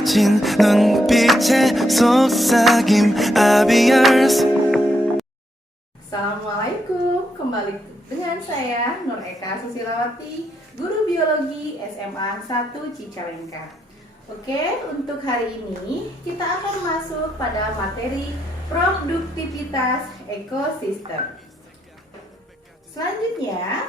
닫힌 눈빛에 속삭임 I'll be yours. Assalamualaikum, kembali dengan saya Nur Eka Susilawati, guru biologi SMA 1 Cicalengka. Oke, untuk hari ini kita akan masuk pada materi produktivitas ekosistem. Selanjutnya,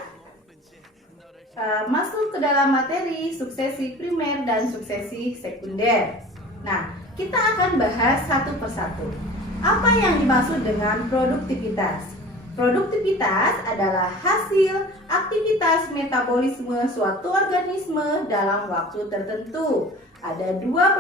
masuk ke dalam materi suksesi primer dan suksesi sekunder. Nah, kita akan bahas satu persatu. Apa yang dimaksud dengan produktivitas? Produktivitas adalah hasil aktivitas metabolisme suatu organisme dalam waktu tertentu. Ada dua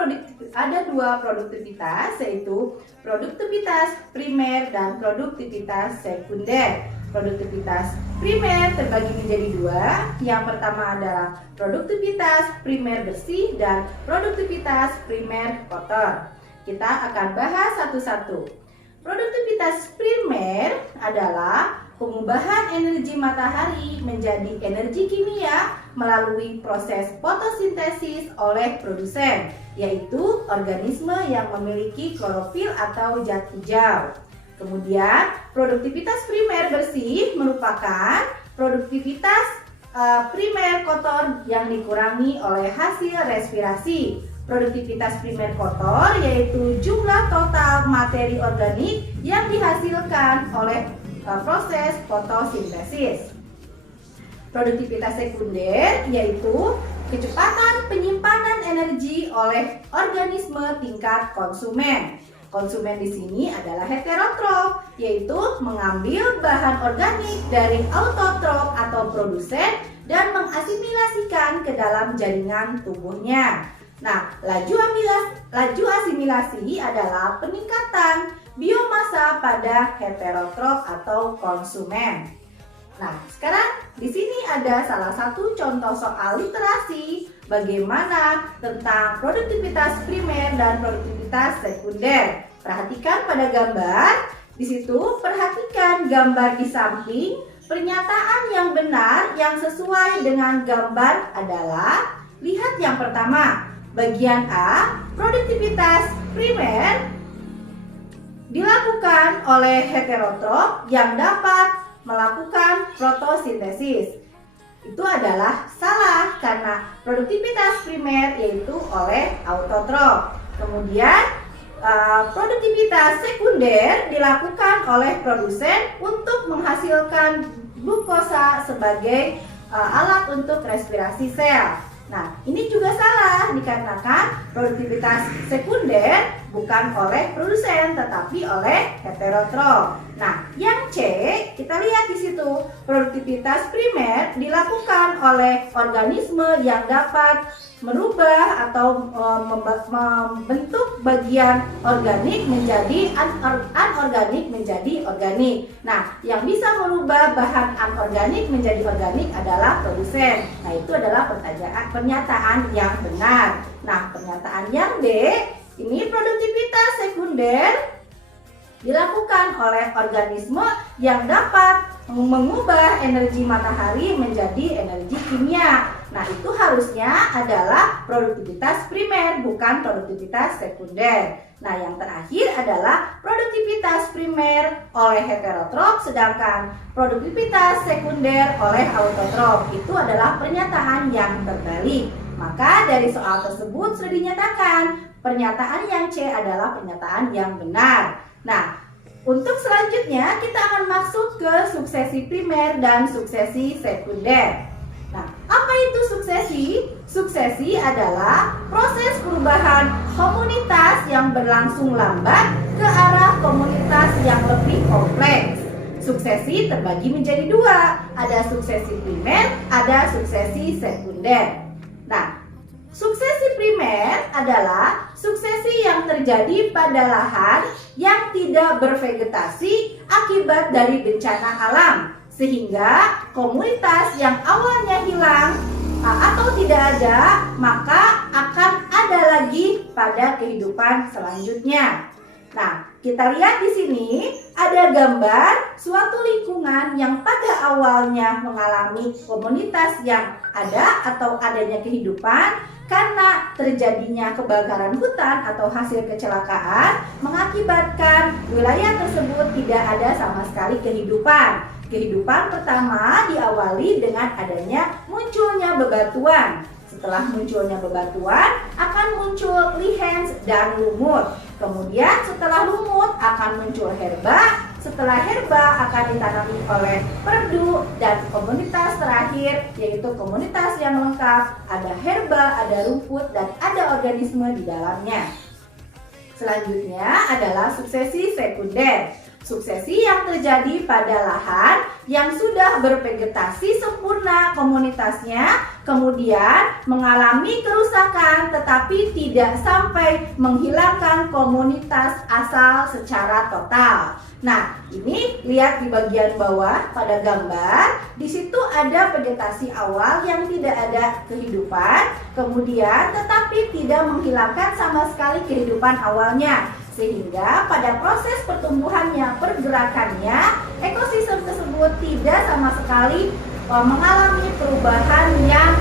produktivitas, yaitu produktivitas primer dan produktivitas sekunder. Produktivitas primer terbagi menjadi dua. Yang pertama adalah produktivitas primer bersih dan produktivitas primer kotor. Kita akan bahas satu-satu. Produktivitas primer adalah pengubahan energi matahari menjadi energi kimia melalui proses fotosintesis oleh produsen, yaitu organisme yang memiliki klorofil atau zat hijau. Kemudian, produktivitas primer bersih merupakan produktivitas primer kotor yang dikurangi oleh hasil respirasi. Produktivitas primer kotor yaitu jumlah total materi organik yang dihasilkan oleh proses fotosintesis. Produktivitas sekunder yaitu kecepatan penyimpanan energi oleh organisme tingkat konsumen. Konsumen di sini adalah heterotrof, yaitu mengambil bahan organik dari autotrof atau produsen dan mengasimilasikan ke dalam jaringan tubuhnya. Nah, laju asimilasi adalah peningkatan biomasa pada heterotrof atau konsumen. Nah, sekarang di sini ada salah satu contoh soal literasi bagaimana tentang produktivitas primer dan produktivitas sekunder. Perhatikan pada gambar. Di situ perhatikan gambar di samping. Pernyataan yang benar yang sesuai dengan gambar adalah, lihat yang pertama. Bagian A, produktivitas primer dilakukan oleh heterotrof yang dapat melakukan fotosintesis. Itu adalah salah karena produktivitas primer yaitu oleh autotrof. Kemudian produktivitas sekunder dilakukan oleh produsen untuk menghasilkan glukosa sebagai alat untuk respirasi sel. Nah, ini juga salah dikarenakan produktivitas sekunder bukan oleh produsen tetapi oleh heterotrof. Nah, yang C kita lihat di situ, produktivitas primer dilakukan oleh organisme yang dapat merubah atau membentuk bagian organik menjadi anorganik menjadi organik. Nah, yang bisa merubah bahan anorganik menjadi organik adalah produsen. Nah, itu adalah pernyataan yang benar. Nah, pernyataan yang D, ini produktivitas sekunder dilakukan oleh organisme yang dapat mengubah energi matahari menjadi energi kimia. Nah, itu harusnya adalah produktivitas primer, bukan produktivitas sekunder. Nah, yang terakhir adalah produktivitas primer oleh heterotrof, sedangkan produktivitas sekunder oleh autotrof. Itu adalah pernyataan yang terbalik. Maka dari soal tersebut sudah dinyatakan pernyataan yang C adalah pernyataan yang benar. Nah, untuk selanjutnya kita akan masuk ke suksesi primer dan suksesi sekunder. Nah, apa itu suksesi? Suksesi adalah proses perubahan komunitas yang berlangsung lambat ke arah komunitas yang lebih kompleks. Suksesi terbagi menjadi dua, ada suksesi primer, ada suksesi sekunder. Nah, suksesi primer adalah suksesi yang terjadi pada lahan yang tidak bervegetasi akibat dari bencana alam, sehingga komunitas yang awalnya hilang atau tidak ada, maka akan ada lagi pada kehidupan selanjutnya. Nah, kita lihat di sini ada gambar suatu lingkungan yang pada awalnya mengalami komunitas yang ada atau adanya kehidupan karena terjadinya kebakaran hutan atau hasil kecelakaan mengakibatkan wilayah tersebut tidak ada sama sekali kehidupan. Kehidupan pertama diawali dengan adanya munculnya bebatuan. Setelah munculnya bebatuan akan muncul lihens dan lumut. Kemudian setelah lumut akan muncul herba. Setelah herba akan ditanami oleh perdu, dan komunitas terakhir yaitu komunitas yang lengkap, ada herba, ada rumput, dan ada organisme di dalamnya. Selanjutnya adalah suksesi sekunder. Suksesi yang terjadi pada lahan yang sudah bervegetasi sempurna komunitasnya, kemudian mengalami kerusakan tetapi tidak sampai menghilangkan komunitas asal secara total. Nah, ini lihat di bagian bawah pada gambar, di situ ada vegetasi awal yang tidak ada kehidupan, kemudian tetapi tidak menghilangkan sama sekali kehidupan awalnya. Sehingga pada proses pertumbuhannya, pergerakannya, ekosistem tersebut tidak sama sekali mengalami perubahan yang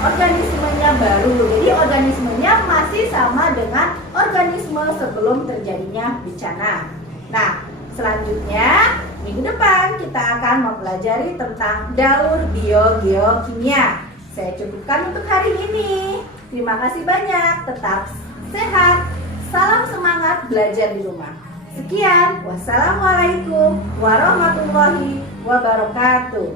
organismenya baru. Jadi organismenya masih sama dengan organisme sebelum terjadinya bencana. Nah, selanjutnya minggu depan kita akan mempelajari tentang daur biogeokimia. Saya cukupkan untuk hari ini. Terima kasih banyak, tetap sehat. Salam semangat belajar di rumah. Sekian, wassalamualaikum warahmatullahi wabarakatuh.